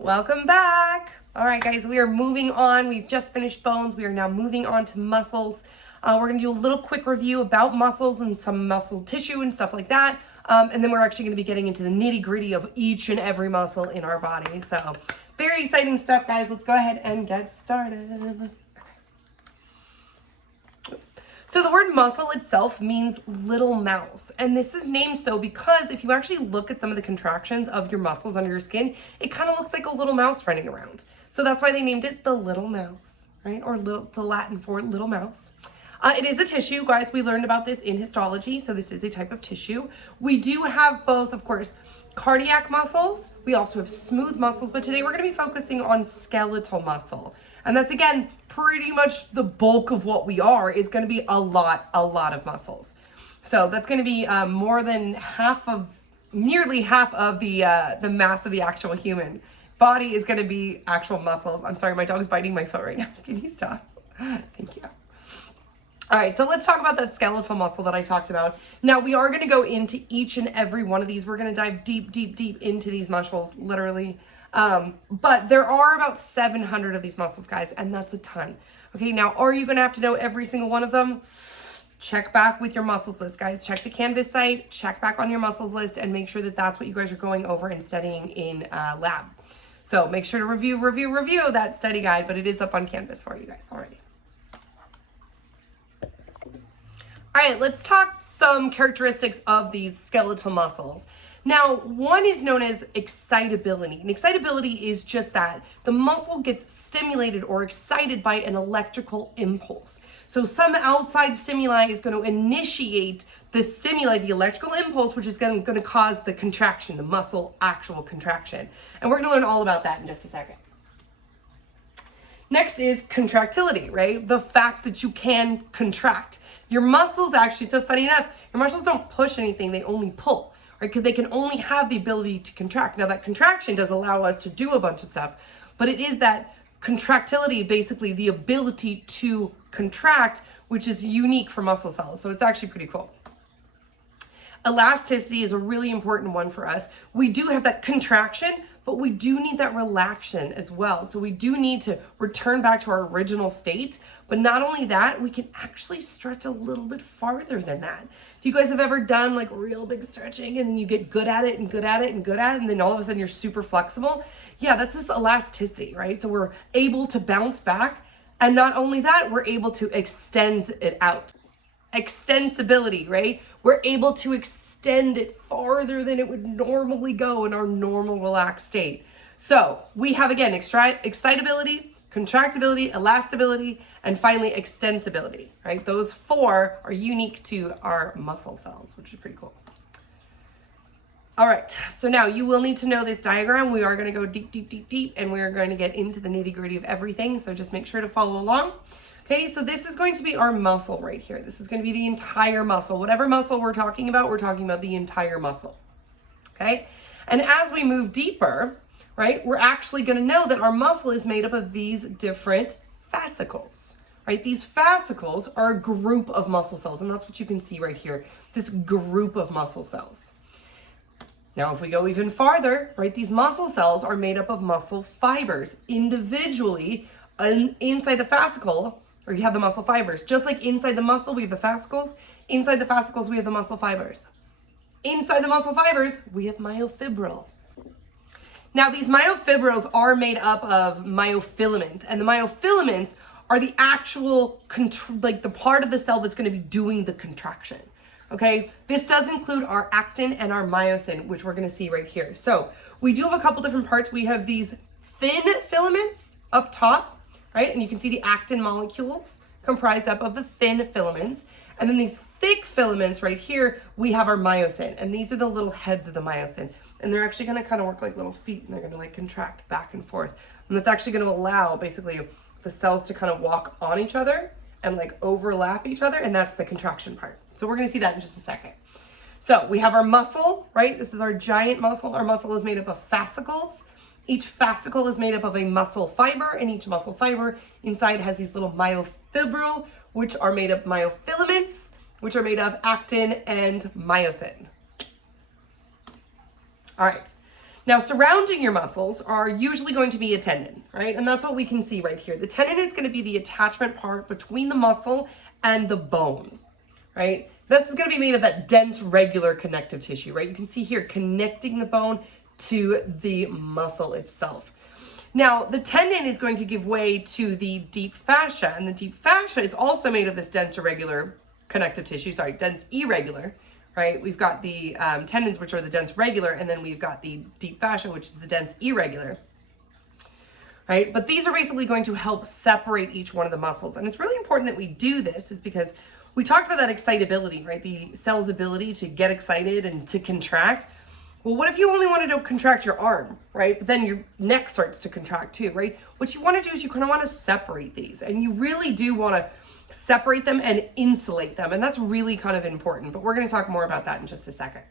Welcome back. All right, guys, we are moving on. We've just finished bones. We are now moving on to muscles. We're going to do a little quick review about muscles and some muscle tissue and stuff like that. And then we're actually going to be getting into the nitty gritty of each and every muscle in our body. So very exciting stuff, guys. Let's go ahead and get started. Oops. So the word muscle itself means little mouse, and this is named so because if you actually look at some of the contractions of your muscles under your skin, it kind of looks like a little mouse running around. So that's why they named it the little mouse, right? Or the Latin for little mouse. It is a tissue, guys. We learned about this in histology, so this is a type of tissue. We do have both, of course, cardiac muscles. We also have smooth muscles, but today we're going to be focusing on skeletal muscle. And that's, again, pretty much the bulk of what we are is going to be a lot of muscles. So that's going to be more than nearly half of the mass of the actual human body is going to be actual muscles. I'm sorry, my dog's biting my foot right now. Can you stop? Thank you. All right, so let's talk about that skeletal muscle that I talked about. Now, we are going to go into each and every one of these. We're going to dive deep into these muscles, literally. But there are about 700 of these muscles, guys, and that's a ton. Okay, now, are you going to have to know every single one of them? Check back with your muscles list, guys. Check the Canvas site, check back on your muscles list, and make sure that that's what you guys are going over and studying in lab. So make sure to review that study guide, but it is up on Canvas for you guys already. All right, let's talk some characteristics of these skeletal muscles. Now, one is known as excitability, and excitability is just that. The muscle gets stimulated or excited by an electrical impulse. So some outside stimuli is going to initiate the stimuli, the electrical impulse, which is going to cause the contraction, the muscle actual contraction. And we're going to learn all about that in just a second. Next is contractility, right? The fact that you can contract. Your muscles actually, so funny enough, your muscles don't push anything, they only pull, right? Because they can only have the ability to contract. Now that contraction does allow us to do a bunch of stuff, but it is that contractility, basically the ability to contract, which is unique for muscle cells. So it's actually pretty cool. Elasticity is a really important one for us. We do have that contraction, but we do need that relaxation as well. So we do need to return back to our original state. But not only that, we can actually stretch a little bit farther than that. If you guys have ever done like real big stretching and then you get good at it and good at it and good at it, and then all of a sudden you're super flexible, yeah, that's this elasticity, right? So we're able to bounce back. And not only that, we're able to extend it out. Extensibility, right? We're able to extend it farther than it would normally go in our normal relaxed state. So we have, again, excitability, contractibility, elastability, and finally extensibility, right? Those four are unique to our muscle cells, which is pretty cool. All right, so now you will need to know this diagram. We are going to go deep, and we're going to get into the nitty gritty of everything. So just make sure to follow along. Okay, so this is going to be our muscle right here. This is going to be the entire muscle. Whatever muscle we're talking about the entire muscle. Okay, and as we move deeper, right, we're actually going to know that our muscle is made up of these different fascicles, right? These fascicles are a group of muscle cells, and that's what you can see right here, this group of muscle cells. Now, if we go even farther, right, these muscle cells are made up of muscle fibers individually inside the fascicle, or you have the muscle fibers. Just like inside the muscle, we have the fascicles. Inside the fascicles, we have the muscle fibers. Inside the muscle fibers, we have myofibrils. Now, these myofibrils are made up of myofilaments, and the myofilaments are the actual, like the part of the cell that's going to be doing the contraction. Okay, this does include our actin and our myosin, which we're going to see right here. So we do have a couple different parts. We have these thin filaments up top, right? And you can see the actin molecules comprised up of the thin filaments. And then these thick filaments right here, we have our myosin. And these are the little heads of the myosin. And they're actually going to kind of work like little feet, and they're going to like contract back and forth. And that's actually going to allow basically the cells to kind of walk on each other and like overlap each other. And that's the contraction part. So we're going to see that in just a second. So we have our muscle, right? This is our giant muscle. Our muscle is made up of fascicles. Each fascicle is made up of a muscle fiber, and each muscle fiber inside has these little myofibril, which are made of myofilaments, which are made of actin and myosin. All right. Now, surrounding your muscles are usually going to be a tendon, right? And that's what we can see right here. The tendon is going to be the attachment part between the muscle and the bone, right? This is going to be made of that dense, regular connective tissue, right? You can see here connecting the bone to the muscle itself. Now, the tendon is going to give way to the deep fascia, and the deep fascia is also made of this dense, irregular connective tissue, dense, irregular, right? We've got the tendons, which are the dense, regular, and then we've got the deep fascia, which is the dense, irregular, right? But these are basically going to help separate each one of the muscles. And it's really important that we do this is because we talked about that excitability, right? The cell's ability to get excited and to contract. Well, what if you only wanted to contract your arm, right? But then your neck starts to contract too, right? What you want to do is you kind of want to separate these, and you really do want to separate them and insulate them. And that's really kind of important, but we're going to talk more about that in just a second.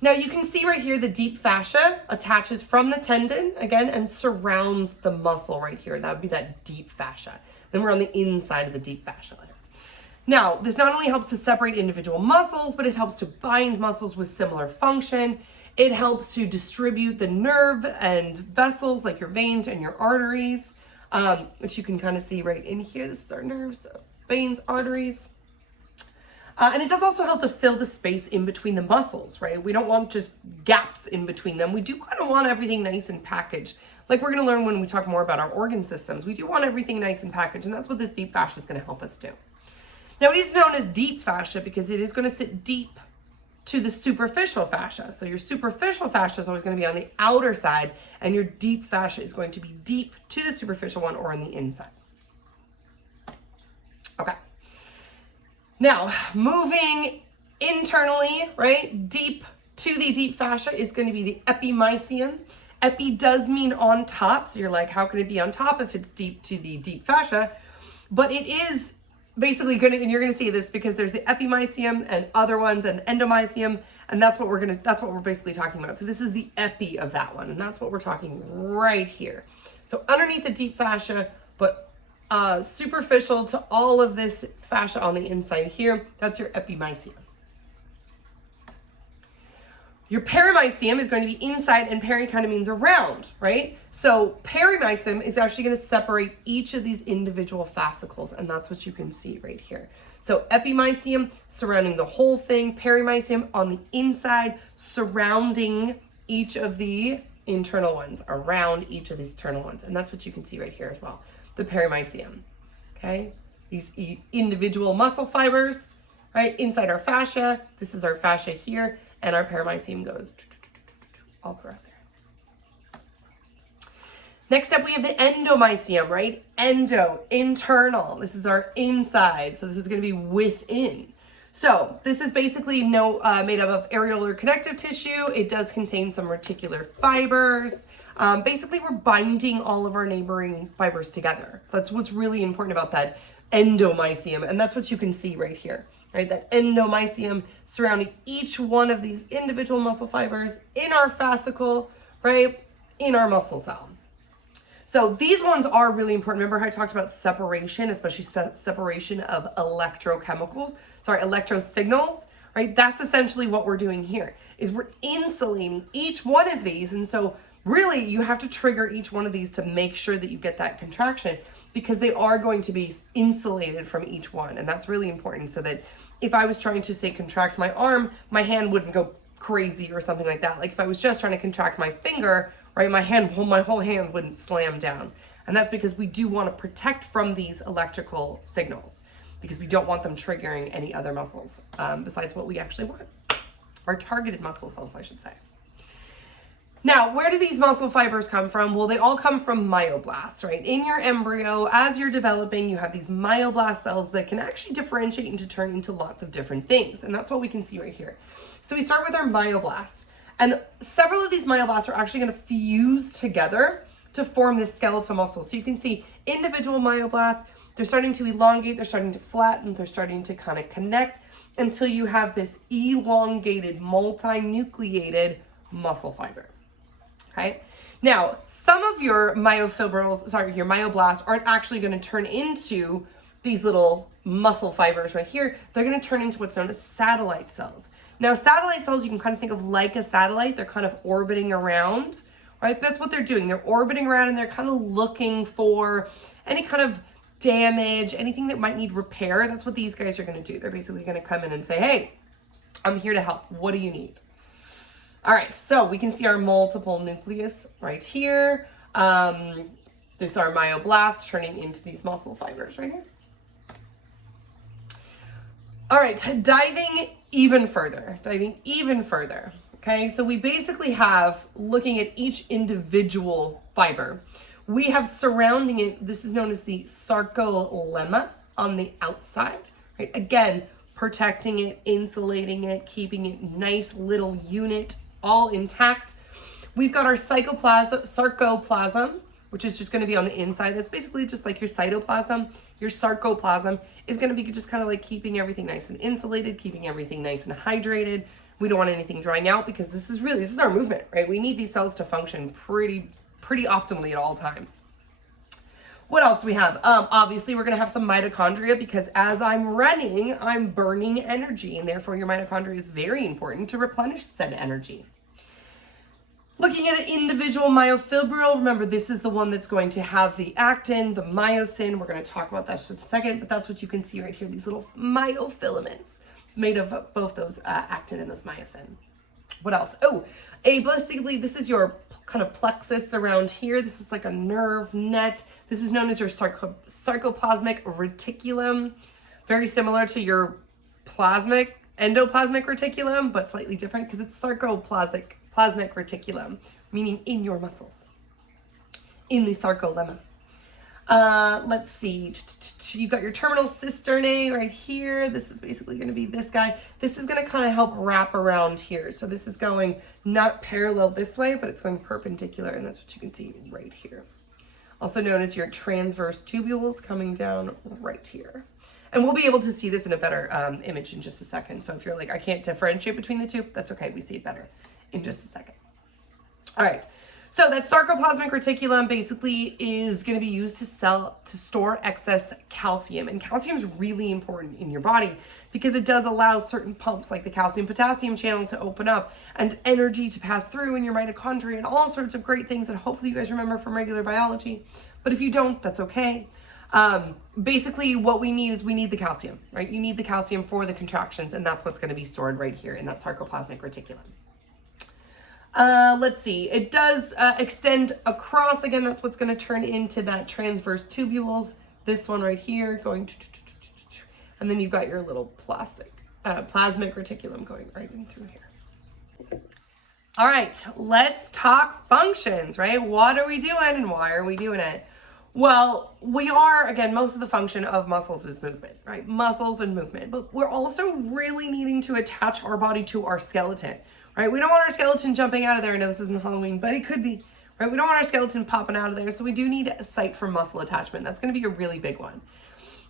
Now you can see right here, the deep fascia attaches from the tendon again and surrounds the muscle right here. That would be that deep fascia. Then we're on the inside of the deep fascia layer. Now, this not only helps to separate individual muscles, but it helps to bind muscles with similar function. It helps to distribute the nerve and vessels like your veins and your arteries, which you can kind of see right in here. This is our nerves, veins, arteries. And it does also help to fill the space in between the muscles, right? We don't want just gaps in between them. We do kind of want everything nice and packaged. Like we're going to learn when we talk more about our organ systems. We do want everything nice and packaged, and that's what this deep fascia is going to help us do. Now, it is known as deep fascia because it is going to sit deep to the superficial fascia. So your superficial fascia is always going to be on the outer side, and your deep fascia is going to be deep to the superficial one or on the inside. Okay. Now, moving internally, right, deep to the deep fascia is going to be the epimysium. Epi does mean on top, so you're like, how can it be on top if it's deep to the deep fascia? But it is basically going to, and you're going to see this because there's the epimysium and other ones and endomysium, and that's what we're basically talking about. So this is the epi of that one, and that's what we're talking right here. So underneath the deep fascia, but superficial to all of this fascia on the inside here, that's your epimysium. Your perimysium is going to be inside, and peri kind of means around, right? So perimysium is actually going to separate each of these individual fascicles, and that's what you can see right here. So epimysium surrounding the whole thing, perimysium on the inside surrounding each of the internal ones, around each of these internal ones, and that's what you can see right here as well, the perimysium, okay? These individual muscle fibers, right, inside our fascia. This is our fascia here. And our perimysium goes all throughout there. Next up, we have the endomysium, right? Endo, internal. This is our inside. So this is going to be within. So this is basically made up of areolar connective tissue. It does contain some reticular fibers. Basically, we're binding all of our neighboring fibers together. That's what's really important about that endomysium. And that's what you can see right here. Right, that endomysium surrounding each one of these individual muscle fibers in our fascicle, right, in our muscle cell. So these ones are really important. Remember how I talked about separation, especially separation of electrosignals, right? That's essentially what we're doing here, is we're insulating each one of these. And so really you have to trigger each one of these to make sure that you get that contraction, because they are going to be insulated from each one. And that's really important, so that if I was trying to say contract my arm, my hand wouldn't go crazy or something like that. Like if I was just trying to contract my finger, right, my whole hand wouldn't slam down. And that's because we do want to protect from these electrical signals, because we don't want them triggering any other muscles besides what we actually want, or targeted muscle cells, I should say. Now, where do these muscle fibers come from? Well, they all come from myoblasts, right? In your embryo, as you're developing, you have these myoblast cells that can actually differentiate and to turn into lots of different things. And that's what we can see right here. So we start with our myoblasts. And several of these myoblasts are actually going to fuse together to form this skeletal muscle. So you can see individual myoblasts, they're starting to elongate, they're starting to flatten, they're starting to kind of connect until you have this elongated, multinucleated muscle fiber. Okay. Now, some of your myoblasts aren't actually going to turn into these little muscle fibers right here. They're going to turn into what's known as satellite cells. Now, satellite cells, you can kind of think of like a satellite. They're kind of orbiting around, right? That's what they're doing. They're orbiting around and they're kind of looking for any kind of damage, anything that might need repair. That's what these guys are going to do. They're basically going to come in and say, hey, I'm here to help. What do you need? All right, so we can see our multiple nucleus right here. This is our myoblast turning into these muscle fibers right here. All right, diving even further. Okay, so we basically have, looking at each individual fiber, we have surrounding it, this is known as the sarcolemma on the outside, right? Again, protecting it, insulating it, keeping it nice little unit, all intact. We've got our sarcoplasm, which is just going to be on the inside. That's basically just like your cytoplasm. Your sarcoplasm is going to be just kind of like keeping everything nice and insulated, keeping everything nice and hydrated. We don't want anything drying out because this is our movement, right? We need these cells to function pretty optimally at all times. What else do we have? Obviously, we're going to have some mitochondria because as I'm running, I'm burning energy, and therefore your mitochondria is very important to replenish said energy. Looking at an individual myofibril, remember this is the one that's going to have the actin, the myosin. We're going to talk about that just in a second, but that's what you can see right here, these little myofilaments made of both those actin and those myosin. What else? Oh, basically this is your kind of plexus around here. This is like a nerve net. This is known as your sarcoplasmic reticulum. Very similar to your endoplasmic reticulum, but slightly different because it's sarcoplasmic reticulum, meaning in your muscles, in the sarcolemma. Let's see, you got your terminal cisternae right here. This is basically going to be this guy. This is going to kind of help wrap around here. So this is going not parallel this way, but it's going perpendicular, and that's what you can see right here. Also known as your transverse tubules coming down right here. And we'll be able to see this in a better image in just a second. So if you're like, I can't differentiate between the two, that's okay. We see it better in just a second. All right. So that sarcoplasmic reticulum basically is going to be used to store excess calcium. And calcium is really important in your body because it does allow certain pumps like the calcium-potassium channel to open up and energy to pass through in your mitochondria and all sorts of great things that hopefully you guys remember from regular biology. But if you don't, that's okay. Basically what we need is the calcium, right? You need the calcium for the contractions, and that's what's going to be stored right here in that sarcoplasmic reticulum. Let's see, it does extend across. Again, that's what's going to turn into that transverse tubules. This one right here going, and then you've got your little plasmic reticulum going right in through here. All right, let's talk functions, right? What are we doing and why are we doing it? Well, we are, again, most of the function of muscles is movement, right? Muscles and movement, but we're also really needing to attach our body to our skeleton. Right? We don't want our skeleton jumping out of there. I know this isn't Halloween, but it could be, right? We don't want our skeleton popping out of there. So we do need a site for muscle attachment. That's going to be a really big one.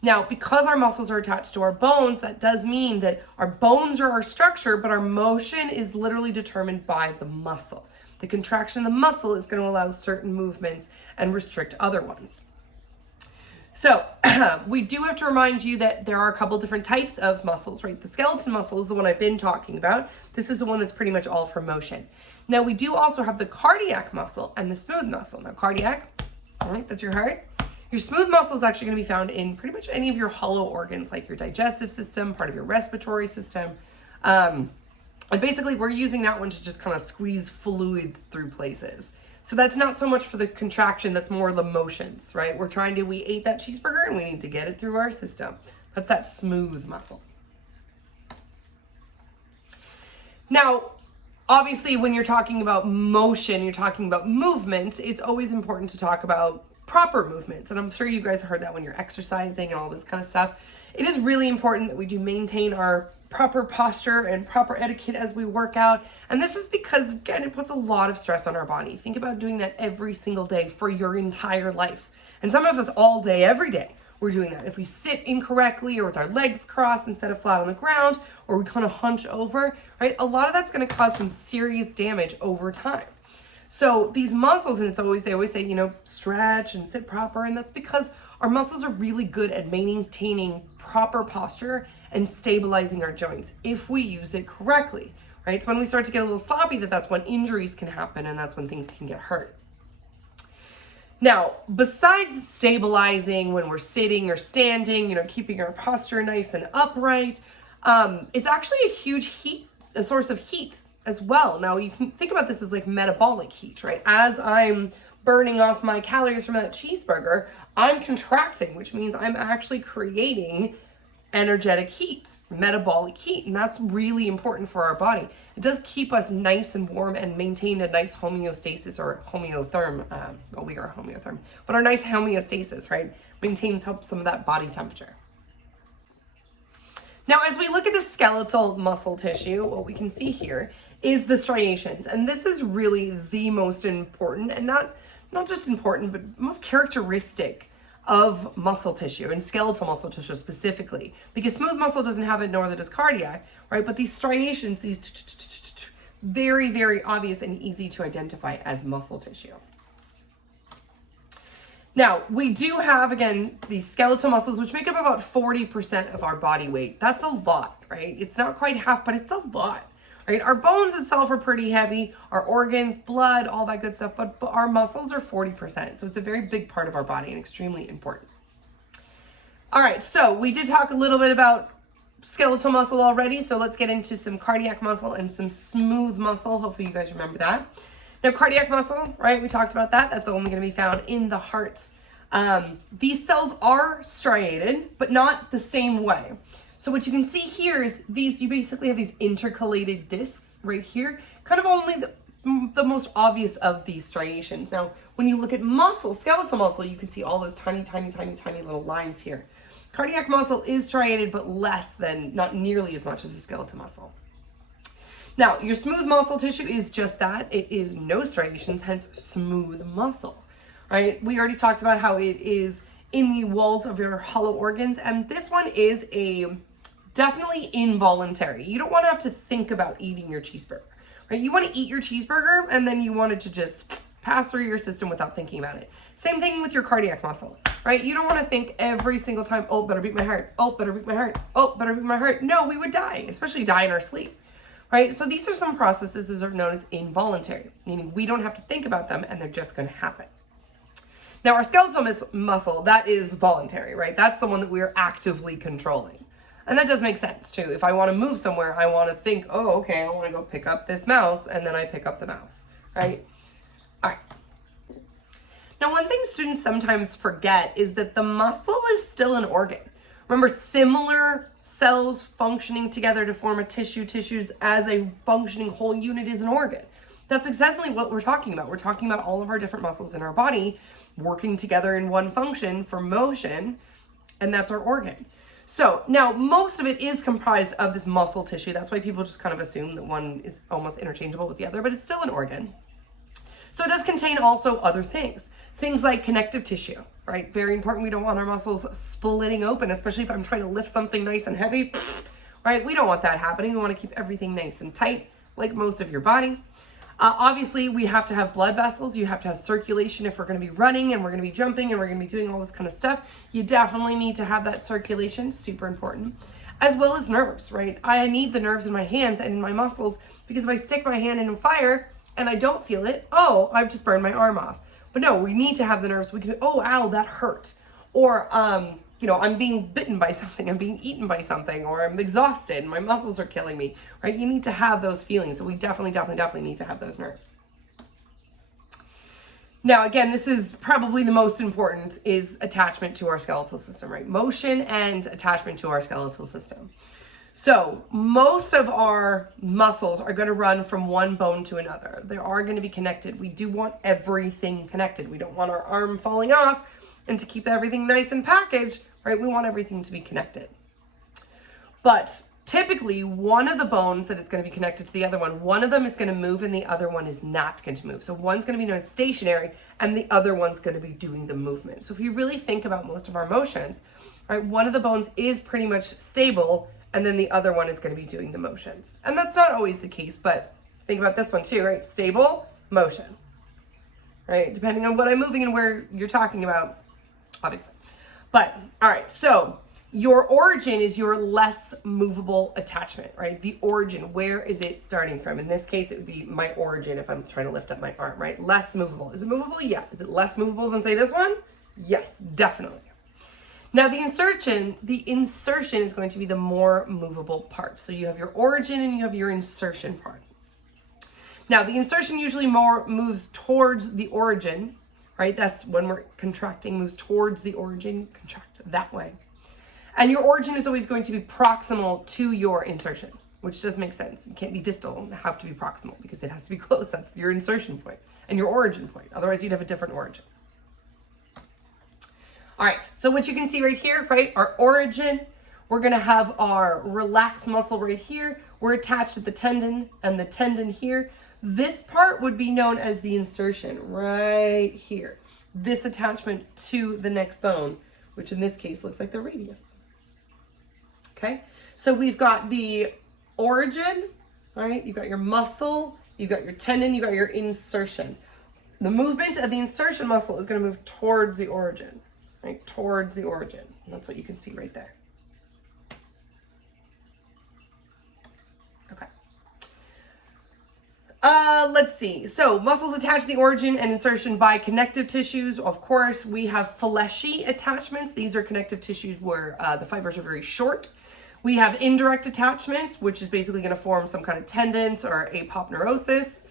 Now, because our muscles are attached to our bones, that does mean that our bones are our structure, but our motion is literally determined by the muscle. The contraction of the muscle is going to allow certain movements and restrict other ones. So we do have to remind you that there are a couple different types of muscles, right? The skeleton muscle is the one I've been talking about. This is the one that's pretty much all for motion. Now we do also have the cardiac muscle and the smooth muscle. Now cardiac, all right, that's your heart. Your smooth muscle is actually going to be found in pretty much any of your hollow organs, like your digestive system, part of your respiratory system. And basically we're using that one to just kind of squeeze fluids through places. So that's not so much for the contraction, that's more the motions, right? We ate that cheeseburger and we need to get it through our system. That's that smooth muscle. Now, obviously when you're talking about motion, you're talking about movement, it's always important to talk about proper movements. And I'm sure you guys have heard that when you're exercising and all this kind of stuff. It is really important that we do maintain our proper posture and proper etiquette as we work out. And this is because, again, it puts a lot of stress on our body. Think about doing that every single day for your entire life. And some of us all day, every day, we're doing that. If we sit incorrectly or with our legs crossed instead of flat on the ground, or we kind of hunch over, right? A lot of that's going to cause some serious damage over time. So these muscles, and they always say, stretch and sit proper. And that's because our muscles are really good at maintaining proper posture and stabilizing our joints if we use it correctly, right? It's when we start to get a little sloppy that's when injuries can happen, and that's when things can get hurt. Now, besides stabilizing when we're sitting or standing, keeping our posture nice and upright, it's actually a source of heat as well. Now, you can think about this as like metabolic heat, right? As I'm burning off my calories from that cheeseburger, I'm contracting, which means I'm actually creating energetic heat, metabolic heat, and that's really important for our body. It does keep us nice and warm and maintain a nice homeostasis or homeotherm. We are homeotherm, but our nice homeostasis, right? Helps some of that body temperature. Now, as we look at the skeletal muscle tissue, what we can see here is the striations, and this is really the most important, and not just important, but most characteristic of muscle tissue, and skeletal muscle tissue specifically, because smooth muscle doesn't have it, nor does cardiac, right? But these striations, these very, very obvious and easy to identify as muscle tissue. Now, we do have, again, these skeletal muscles, which make up about 40% of our body weight. That's a lot, right? It's not quite half, but it's a lot. Right? Our bones itself are pretty heavy, our organs, blood, all that good stuff, but our muscles are 40%. So it's a very big part of our body and extremely important. All right, so we did talk a little bit about skeletal muscle already, so let's get into some cardiac muscle and some smooth muscle. Hopefully you guys remember that. Now, cardiac muscle, right, we talked about that. That's only going to be found in the heart. These cells are striated, but not the same way. So what you can see here is you basically have these intercalated discs right here, kind of only the most obvious of these striations. Now, when you look at skeletal muscle, you can see all those tiny, tiny, tiny, tiny little lines here. Cardiac muscle is striated, but not nearly as much as the skeletal muscle. Now, your smooth muscle tissue is just that. It is no striations, hence smooth muscle, right? We already talked about how it is in the walls of your hollow organs, and this one is definitely involuntary. You don't want to have to think about eating your cheeseburger, right? You want to eat your cheeseburger and then you want it to just pass through your system without thinking about it. Same thing with your cardiac muscle, right? You don't want to think every single time, oh, better beat my heart. Oh, better beat my heart. Oh, better beat my heart. No, we would die, especially die in our sleep, right? So these are some processes that are known as involuntary, meaning we don't have to think about them and they're just going to happen. Now, our skeletal muscle, that is voluntary, right? That's the one that we are actively controlling. And that does make sense too. If I want to move somewhere, I want to think, oh, okay, I want to go pick up this mouse, and then I pick up the mouse, right? All right. Now, one thing students sometimes forget is that the muscle is still an organ. Remember, similar cells functioning together to form a tissues as a functioning whole unit is an organ. That's exactly what we're talking about. We're talking about all of our different muscles in our body working together in one function for motion, and that's our organ. So now most of it is comprised of this muscle tissue. That's why people just kind of assume that one is almost interchangeable with the other, but it's still an organ. So it does contain also other things like connective tissue, right? Very important. We don't want our muscles splitting open, especially if I'm trying to lift something nice and heavy, right? We don't want that happening. We want to keep everything nice and tight, like most of your body. Obviously, we have to have blood vessels. You have to have circulation if we're going to be running and we're going to be jumping and we're going to be doing all this kind of stuff. You definitely need to have that circulation, super important, as well as nerves, right? I need the nerves in my hands and in my muscles, because if I stick my hand in fire and I don't feel it, oh, I've just burned my arm off. But no, we need to have the nerves. We can, oh, ow, that hurt. Or, I'm being bitten by something, I'm being eaten by something, or I'm exhausted and my muscles are killing me, right? You need to have those feelings. So we definitely need to have those nerves. Now, again, this is probably the most important, is attachment to our skeletal system, right? Motion and attachment to our skeletal system. So most of our muscles are going to run from one bone to another. They are going to be connected. We do want everything connected. We don't want our arm falling off, and to keep everything nice and packaged, right, we want everything to be connected. But typically, one of the bones that is going to be connected to the other one of them is going to move and the other one is not going to move. So one's going to be known as stationary and the other one's going to be doing the movement. So if you really think about most of our motions, right, one of the bones is pretty much stable and then the other one is going to be doing the motions. And that's not always the case, but think about this one too, right? Stable, motion, right? Depending on what I'm moving and where you're talking about, obviously. But all right, so Your origin is your less movable attachment, right? The origin, where is it starting from? In this case, it would be my origin if I'm trying to lift up my arm, right? Less movable. Is it movable? Yeah. Is it less movable than, say, this one? Yes, definitely. Now the insertion is going to be the more movable part. So you have your origin and you have your insertion part. Now the insertion usually more moves towards the origin, right? That's when we're contracting, moves towards the origin, contract that way. And your origin is always going to be proximal to your insertion, which does make sense. It can't be distal, it have to be proximal because it has to be close. That's your insertion point and your origin point. Otherwise you'd have a different origin. All right, so what you can see right here, right, our origin, we're gonna have our relaxed muscle right here. We're attached to the tendon and the tendon here. This part would be known as the insertion right here. This attachment to the next bone, which in this case looks like the radius. Okay, so we've got the origin, right? You've got your muscle, you've got your tendon, you've got your insertion. The movement of the insertion muscle is gonna move towards the origin. Right, towards the origin. And that's what you can see right there. Okay. Let's see. So muscles attach to the origin and insertion by connective tissues. Of course, we have fleshy attachments. These are connective tissues where the fibers are very short. We have indirect attachments, which is basically going to form some kind of tendons or apopneurisis.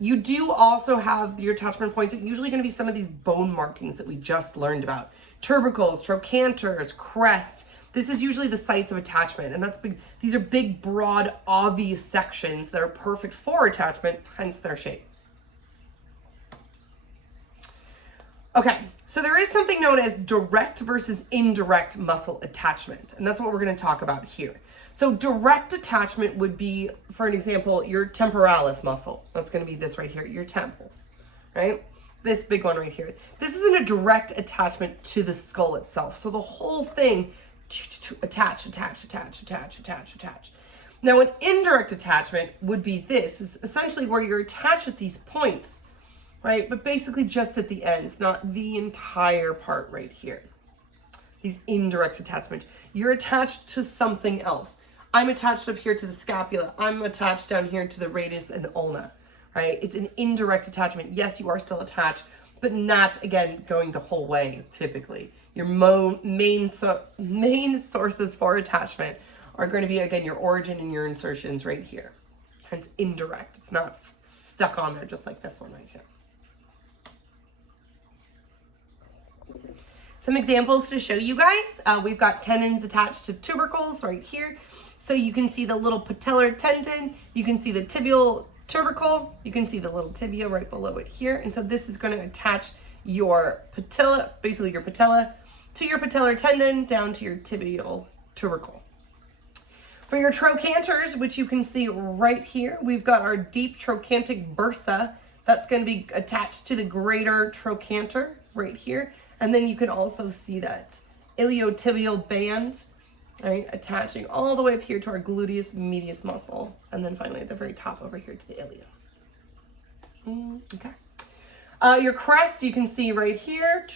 You do also have your attachment points. It's usually going to be some of these bone markings that we just learned about. Tubercles, trochanters, crest. This is usually the sites of attachment, and that's big. These are big, broad, obvious sections that are perfect for attachment, hence their shape. Okay, so there is something known as direct versus indirect muscle attachment, and that's what we're going to talk about here. So direct attachment would be, for an example, your temporalis muscle. That's going to be this right here, your temples, right? This big one right here. This isn't a direct attachment to the skull itself. So the whole thing, attach. Now an indirect attachment would be this, is essentially where you're attached at these points, right? But basically just at the ends, not the entire part right here. These indirect attachments. You're attached to something else. I'm attached up here to the scapula. I'm attached down here to the radius and the ulna, right? It's an indirect attachment. Yes, you are still attached, but not, again, going the whole way, typically. Your main sources for attachment are going to be, again, your origin and your insertions right here. Hence, indirect. It's not stuck on there, just like this one right here. Some examples to show you guys. We've got tendons attached to tubercles right here. So you can see the little patellar tendon, you can see the tibial tubercle, you can see the little tibia right below it here. And so this is going to attach your patella, basically your patella, to your patellar tendon down to your tibial tubercle. For your trochanters, which you can see right here, we've got our deep trochanteric bursa. That's going to be attached to the greater trochanter right here. And then you can also see that iliotibial band, right, attaching all the way up here to our gluteus medius muscle. And then finally at the very top over here to the ilium. Okay. Your crest, you can see right here.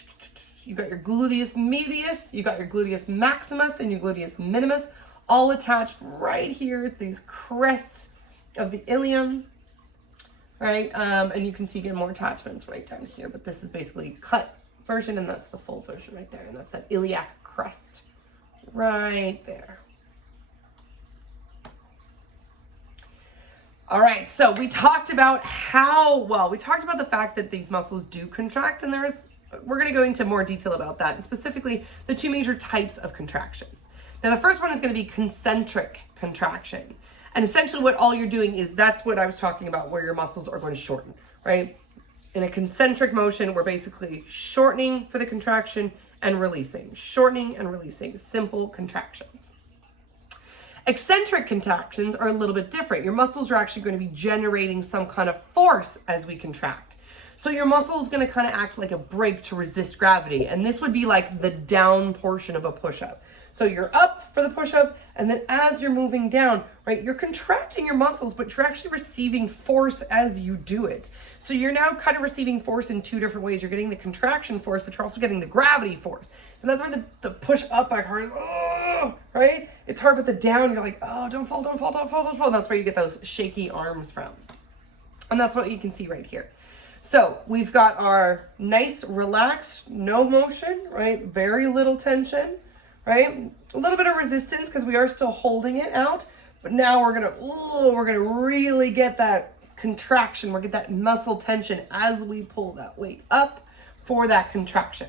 You got your gluteus medius, you got your gluteus maximus and your gluteus minimus, all attached right here at these crests of the ilium. Right, and you can see again more attachments right down here, but this is basically cut version, and that's the full version right there, and that's that iliac crest right there. All right, so we talked about we talked about the fact that these muscles do contract, and we're going to go into more detail about that, and specifically the two major types of contractions. Now, the first one is going to be concentric contraction. And essentially what all you're doing is, that's what I was talking about, where your muscles are going to shorten, right? In a concentric motion, we're basically shortening for the contraction and releasing, shortening and releasing, simple contractions. Eccentric contractions are a little bit different. Your muscles are actually going to be generating some kind of force as we contract. So your muscle is going to kind of act like a brake to resist gravity. And this would be like the down portion of a push-up. So you're up for the push-up, and then as you're moving down, right, you're contracting your muscles, but you're actually receiving force as you do it. So you're now kind of receiving force in two different ways. You're getting the contraction force, but you're also getting the gravity force. So that's why the push-up back hard is, oh, right? It's hard, but the down, you're like, oh, don't fall, don't fall, don't fall, don't fall. That's where you get those shaky arms from. And that's what you can see right here. So we've got our nice, relaxed, no motion, right? Very little tension, right? A little bit of resistance because we are still holding it out. But now we're gonna really get that contraction. We're gonna get that muscle tension as we pull that weight up for that contraction.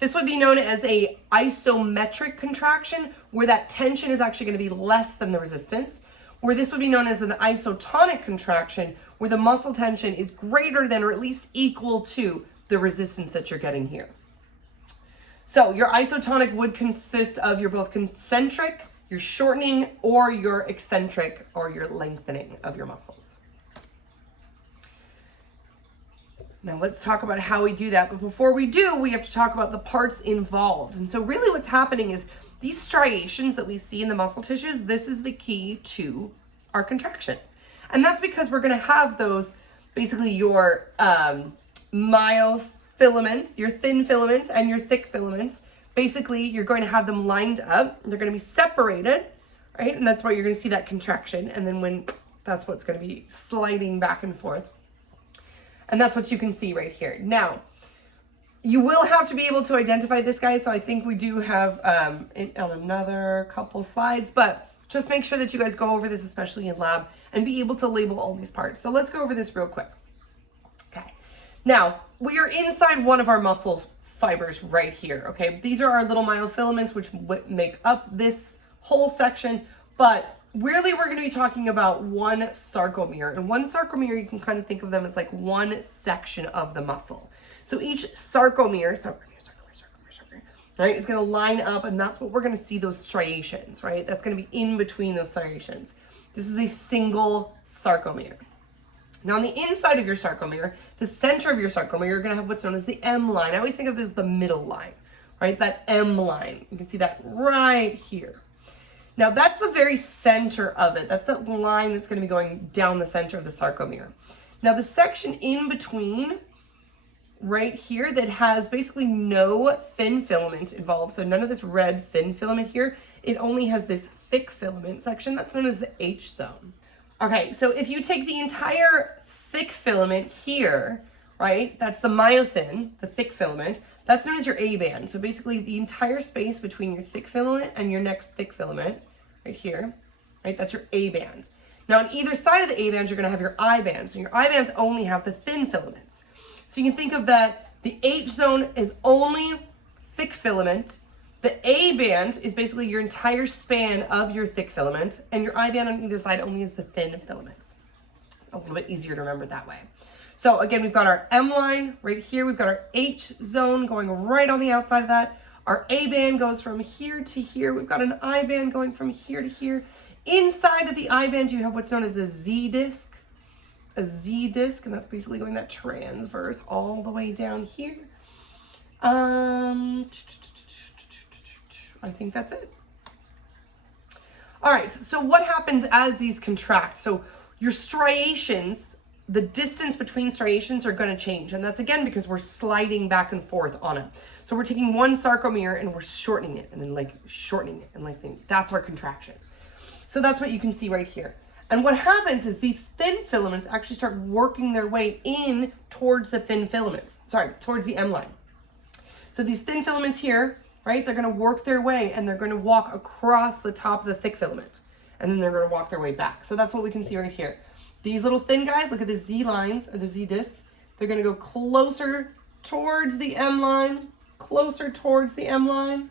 This would be known as a isometric contraction, where that tension is actually gonna be less than the resistance. Where this would be known as an isotonic contraction, where the muscle tension is greater than or at least equal to the resistance that you're getting here. So your isotonic would consist of your both concentric, your shortening, or your eccentric, or your lengthening of your muscles. Now let's talk about how we do that. But before we do, we have to talk about the parts involved. And so really what's happening is these striations that we see in the muscle tissues, this is the key to our contractions. And that's because we're gonna have those, basically your myofilaments, your thin filaments and your thick filaments. Basically, you're going to have them lined up. They're gonna be separated, right? And that's why you're gonna see that contraction. And then that's what's gonna be sliding back and forth. And that's what you can see right here. Now, you will have to be able to identify this, guys. So I think we do have on another couple slides, but just make sure that you guys go over this, especially in lab, and be able to label all these parts. So let's go over this real quick. Okay. Now, we are inside one of our muscle fibers right here, okay? These are our little myofilaments, which make up this whole section, but really we're gonna be talking about one sarcomere. And one sarcomere, you can kind of think of them as like one section of the muscle. So each sarcomere, right, it's gonna line up, and that's what we're gonna see, those striations, right? That's gonna be in between those striations. This is a single sarcomere. Now on the inside of your sarcomere, the center of your sarcomere, you're gonna have what's known as the M line. I always think of this as the middle line, right? That M line, you can see that right here. Now that's the very center of it. That's that line that's gonna be going down the center of the sarcomere. Now the section in between right here that has basically no thin filament involved, so none of this red thin filament here, it only has this thick filament section that's known as the H zone. Okay, so if you take the entire thick filament here, right, that's the myosin, the thick filament, that's known as your A band. So basically the entire space between your thick filament and your next thick filament, right here, right, that's your A band. Now on either side of the A band, you're gonna have your I band. So your I bands only have the thin filaments. So you can think of that the H zone is only thick filament. The A band is basically your entire span of your thick filament, and your I band on either side only is the thin filaments. A little bit easier to remember that way. So again, we've got our M line right here. We've got our H zone going right on the outside of that. Our A band goes from here to here. We've got an I band going from here to here. Inside of the I band, you have what's known as a Z disc. A Z disc, and that's basically going that transverse all the way down here. I think that's it. All right, so what happens as these contract? So your striations, the distance between striations are going to change, and that's again because we're sliding back and forth on it. So we're taking one sarcomere and we're shortening it, and then like shortening it and lengthening it. That's our contractions. So that's what you can see right here. And what happens is these thin filaments actually start working their way in towards the thin filaments, towards the M line. So these thin filaments here, right, they're gonna work their way and they're gonna walk across the top of the thick filament, and then they're gonna walk their way back. So that's what we can see right here. These little thin guys, look at the Z lines or the Z discs, they're gonna go closer towards the M line, closer towards the M line,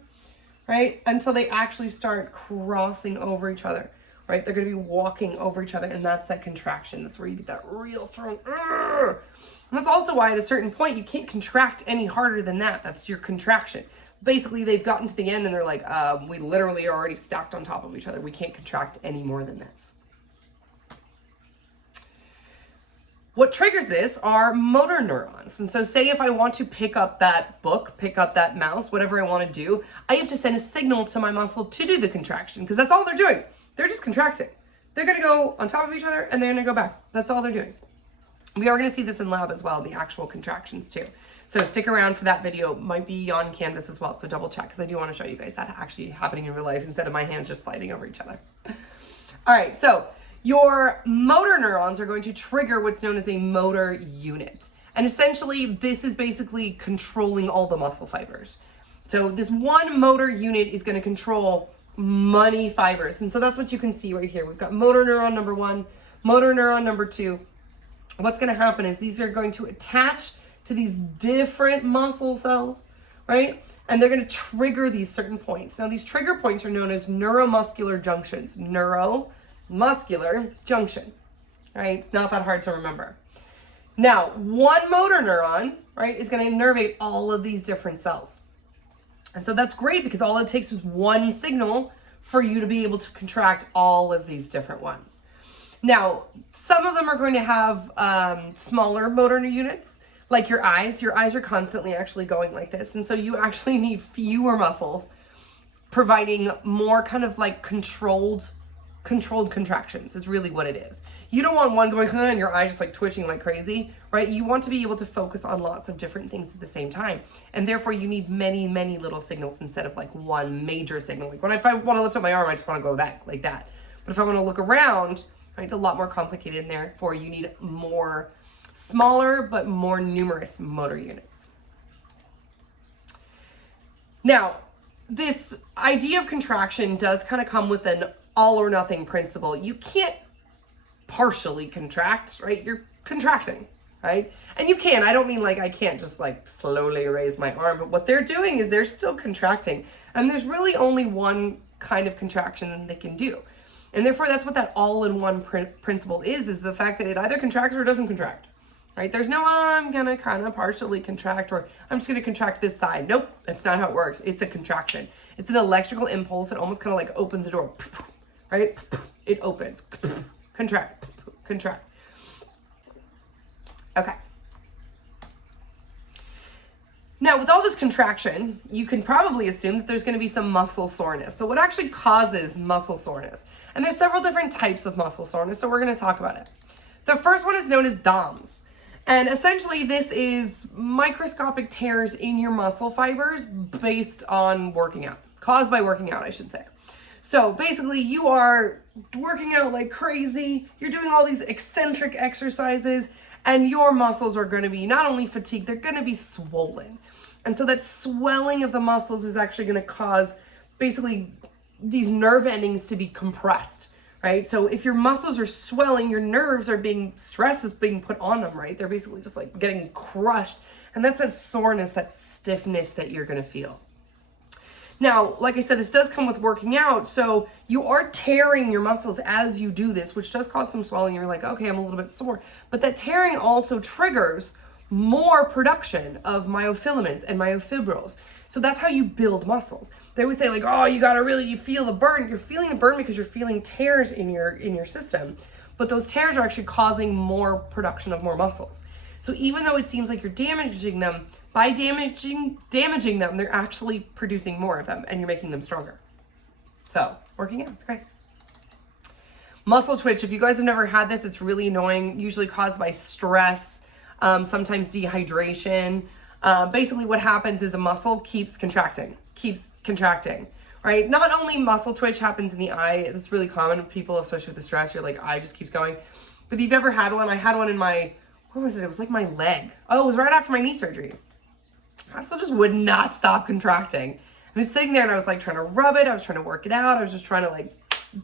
right, until they actually start crossing over each other. Right, they're going to be walking over each other, and that's that contraction. That's where you get that real strong. And that's also why at a certain point you can't contract any harder than that. That's your contraction. Basically, they've gotten to the end and they're like, we literally are already stacked on top of each other. We can't contract any more than this. What triggers this are motor neurons. And so say if I want to pick up that book, pick up that mouse, whatever I want to do, I have to send a signal to my muscle to do the contraction, because that's all they're doing. They're just contracting. They're going to go on top of each other and they're going to go back. That's all they're doing. We are going to see this in lab as well, the actual contractions too. So stick around for that video. It might be on Canvas as well. So double check, because I do want to show you guys that actually happening in real life instead of my hands just sliding over each other. All right, so your motor neurons are going to trigger what's known as a motor unit. And essentially, this is basically controlling all the muscle fibers. So this one motor unit is going to control many fibers. And so that's what you can see right here. We've got motor neuron number 1, motor neuron number 2. What's going to happen is these are going to attach to these different muscle cells, right? And they're going to trigger these certain points. Now, these trigger points are known as neuromuscular junctions. Neuromuscular junction, right? It's not that hard to remember. Now, one motor neuron, right, is going to innervate all of these different cells. And so that's great, because all it takes is one signal for you to be able to contract all of these different ones. Now, some of them are going to have smaller motor units, like your eyes. Your eyes are constantly actually going like this. And so you actually need fewer muscles, providing more kind of like controlled contractions is really what it is. You don't want one going and your eye just like twitching like crazy, right? You want to be able to focus on lots of different things at the same time. And therefore you need many, many little signals instead of like one major signal. Like if I want to lift up my arm, I just want to go back like that. But if I want to look around, right, it's a lot more complicated, and therefore you need more smaller but more numerous motor units. Now, this idea of contraction does kind of come with an all or nothing principle. You can't partially contract, right? You're contracting, right? And you can. I don't mean like I can't just like slowly raise my arm, but what they're doing is they're still contracting. And there's really only one kind of contraction that they can do. And therefore that's what that all-in-one principle is the fact that it either contracts or doesn't contract, right? There's no, I'm gonna kind of partially contract, or I'm just gonna contract this side. Nope, that's not how it works. It's a contraction. It's an electrical impulse that almost kind of like opens the door, right? It opens, contract, contract. Okay. Now, with all this contraction, you can probably assume that there's going to be some muscle soreness. So what actually causes muscle soreness? And there's several different types of muscle soreness, so we're going to talk about it. The first one is known as DOMS. And essentially, this is microscopic tears in your muscle fibers based on working out. Caused by working out, I should say. So basically, you are working out like crazy. You're doing all these eccentric exercises, and your muscles are going to be not only fatigued, they're going to be swollen. And so that swelling of the muscles is actually going to cause basically these nerve endings to be compressed, right? So if your muscles are swelling, your nerves are stress is being put on them, right? They're basically just like getting crushed. And that's that soreness, that stiffness that you're going to feel. Now, like I said, this does come with working out. So you are tearing your muscles as you do this, which does cause some swelling. You're like, okay, I'm a little bit sore. But that tearing also triggers more production of myofilaments and myofibrils. So that's how you build muscles. They always say like, oh, you feel the burn. You're feeling the burn because you're feeling tears in your system. But those tears are actually causing more production of more muscles. So even though it seems like you're damaging them, by damaging them, they're actually producing more of them and you're making them stronger. So working out, it's great. Muscle twitch, if you guys have never had this, it's really annoying, usually caused by stress, sometimes dehydration. Basically what happens is a muscle keeps contracting, right? Not only muscle twitch happens in the eye, it's really common, people, especially with the stress, your like eye just keeps going. But if you've ever had one, I had one in my, where was it? It was like my leg. Oh, it was right after my knee surgery. I still just would not stop contracting. I was sitting there and I was like trying to rub it. I was trying to work it out. I was just trying to like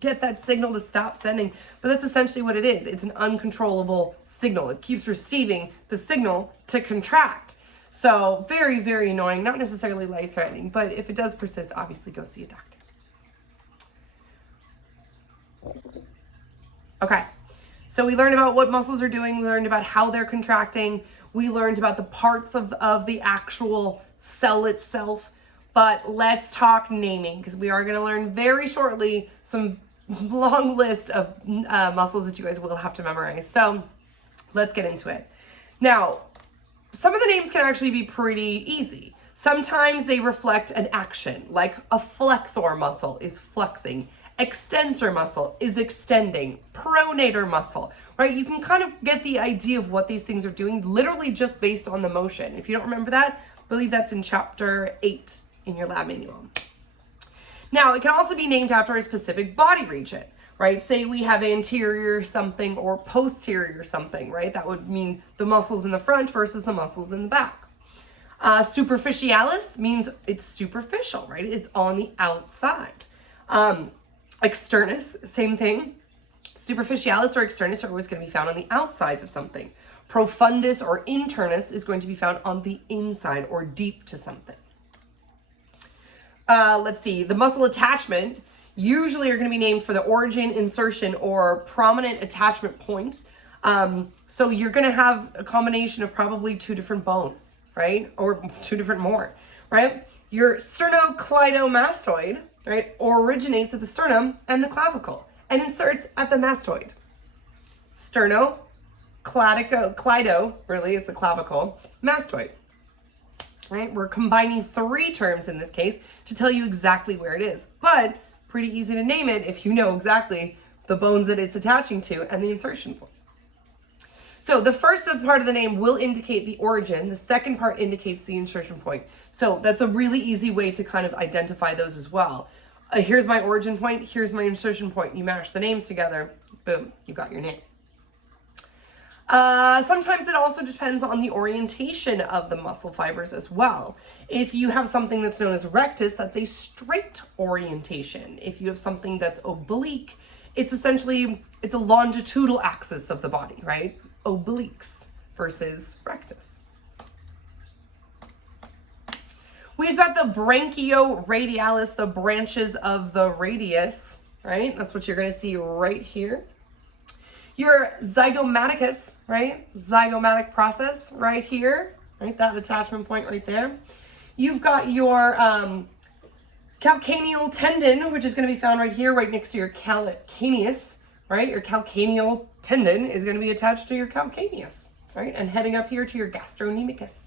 get that signal to stop sending. But that's essentially what it is. It's an uncontrollable signal. It keeps receiving the signal to contract. So very, very annoying. Not necessarily life-threatening, but if it does persist, obviously go see a doctor. Okay. So we learned about what muscles are doing. We learned about how they're contracting. We learned about the parts of the actual cell itself. But let's talk naming, because we are going to learn very shortly some long list of muscles that you guys will have to memorize. So let's get into it. Now, some of the names can actually be pretty easy. Sometimes they reflect an action, like a flexor muscle is flexing, extensor muscle is extending, pronator muscle, right? You can kind of get the idea of what these things are doing literally just based on the motion. If you don't remember that, I believe that's in chapter 8 in your lab manual. Now, it can also be named after a specific body region, right? Say we have anterior something or posterior something, right? That would mean the muscles in the front versus the muscles in the back. Superficialis means it's superficial, right? It's on the outside. Externus, same thing. Superficialis or externus are always going to be found on the outsides of something. Profundus or internus is going to be found on the inside or deep to something. Let's see, the muscle attachment usually are going to be named for the origin, insertion, or prominent attachment point. So you're going to have a combination of probably 2 different bones, right? Or 2 different more, right? Your sternocleidomastoid, right, originates at the sternum and the clavicle and inserts at the mastoid. Sternocleido really is the clavicle, mastoid, right? We're combining 3 terms in this case to tell you exactly where it is, but pretty easy to name it if you know exactly the bones that it's attaching to and the insertion point. So the first part of the name will indicate the origin. The second part indicates the insertion point. So that's a really easy way to kind of identify those as well. Here's my origin point. Here's my insertion point. You mash the names together. Boom, you got your name. Sometimes it also depends on the orientation of the muscle fibers as well. If you have something that's known as rectus, that's a straight orientation. If you have something that's oblique, it's essentially, it's a longitudinal axis of the body, right? Obliques versus rectus. We've got the branchioradialis, the branches of the radius, right? That's what you're going to see right here. Your zygomaticus, right? Zygomatic process right here, right? That attachment point right there. You've got your calcaneal tendon, which is going to be found right here, right next to your calcaneus, right? Your calcaneal tendon is going to be attached to your calcaneus, right? And heading up here to your gastrocnemicus,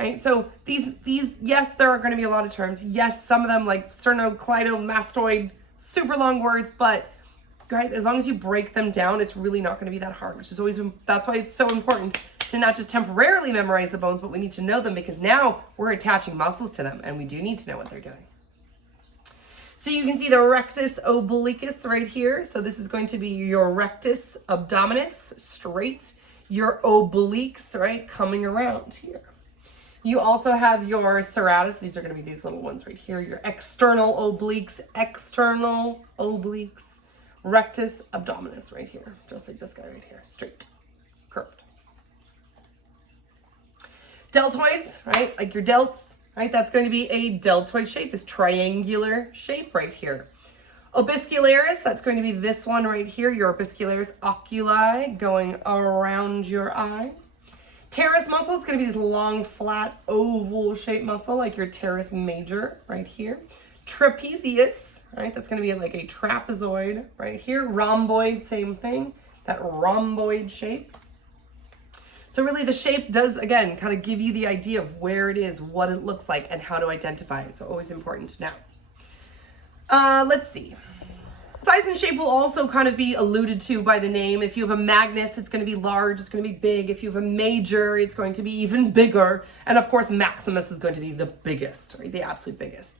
right? So these, yes, there are going to be a lot of terms. Yes, some of them like sternocleidomastoid, super long words, but guys, as long as you break them down, it's really not going to be that hard, which is always, that's why it's so important to not just temporarily memorize the bones, but we need to know them because now we're attaching muscles to them and we do need to know what they're doing. So you can see the rectus obliquus right here. So this is going to be your rectus abdominis, straight, your obliques, right, coming around here. You also have your serratus. These are going to be these little ones right here. Your external obliques, rectus abdominis right here, just like this guy right here, straight, curved. Deltoids, right, like your delts, right, that's going to be a deltoid shape, this triangular shape right here. Orbicularis, that's going to be this one right here, your orbicularis oculi going around your eye. Teres muscle is going to be this long, flat, oval shaped muscle like your teres major right here. Trapezius, right, that's going to be like a trapezoid right here. Rhomboid, same thing, that rhomboid shape. So really the shape does, again, kind of give you the idea of where it is, what it looks like, and how to identify it. So always important to know. Let's see. Size and shape will also kind of be alluded to by the name. If you have a magnus, it's going to be large, it's going to be big. If you have a major, it's going to be even bigger. And of course, maximus is going to be the biggest, right? The absolute biggest.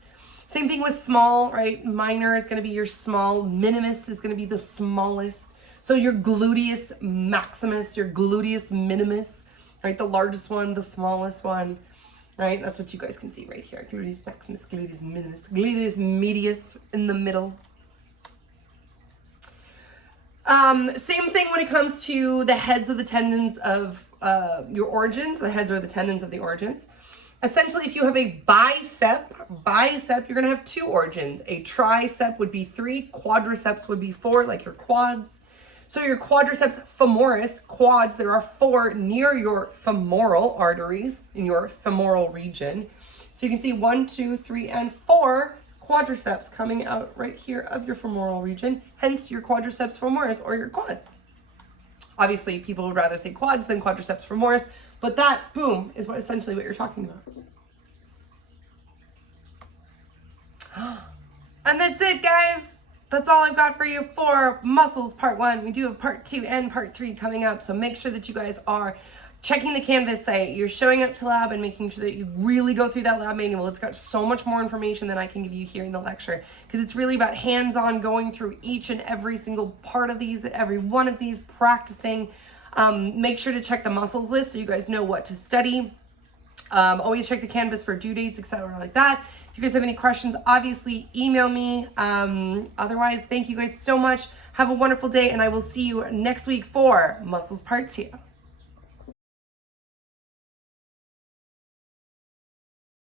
Same thing with small, right? Minor is going to be your small. Minimus is going to be the smallest. So your gluteus maximus, your gluteus minimus, right? The largest one, the smallest one, right? That's what you guys can see right here. Gluteus maximus, gluteus minimus, gluteus medius in the middle. Same thing when it comes to the heads of the tendons of your origins. The heads are the tendons of the origins. Essentially, if you have a bicep, you're going to have 2 origins. A tricep would be 3, quadriceps would be 4, like your quads. So your quadriceps femoris, quads, there are 4 near your femoral arteries in your femoral region. So you can see 1, 2, 3, and 4 quadriceps coming out right here of your femoral region, hence your quadriceps femoris or your quads. Obviously, people would rather say quads than quadriceps femoris, but that, boom, is essentially what you're talking about. And that's it, guys. That's all I've got for you for muscles part 1. We do have part 2 and part 3 coming up. So make sure that you guys are checking the Canvas site. You're showing up to lab and making sure that you really go through that lab manual. It's got so much more information than I can give you here in the lecture, because it's really about hands-on going through each and every single part of these, every one of these, practicing. Make sure to check the muscles list so you guys know what to study. Always check the Canvas for due dates, etc. like that. If you guys have any questions, obviously email me. Otherwise, thank you guys so much. Have a wonderful day, and I will see you next week for Muscles Part 2.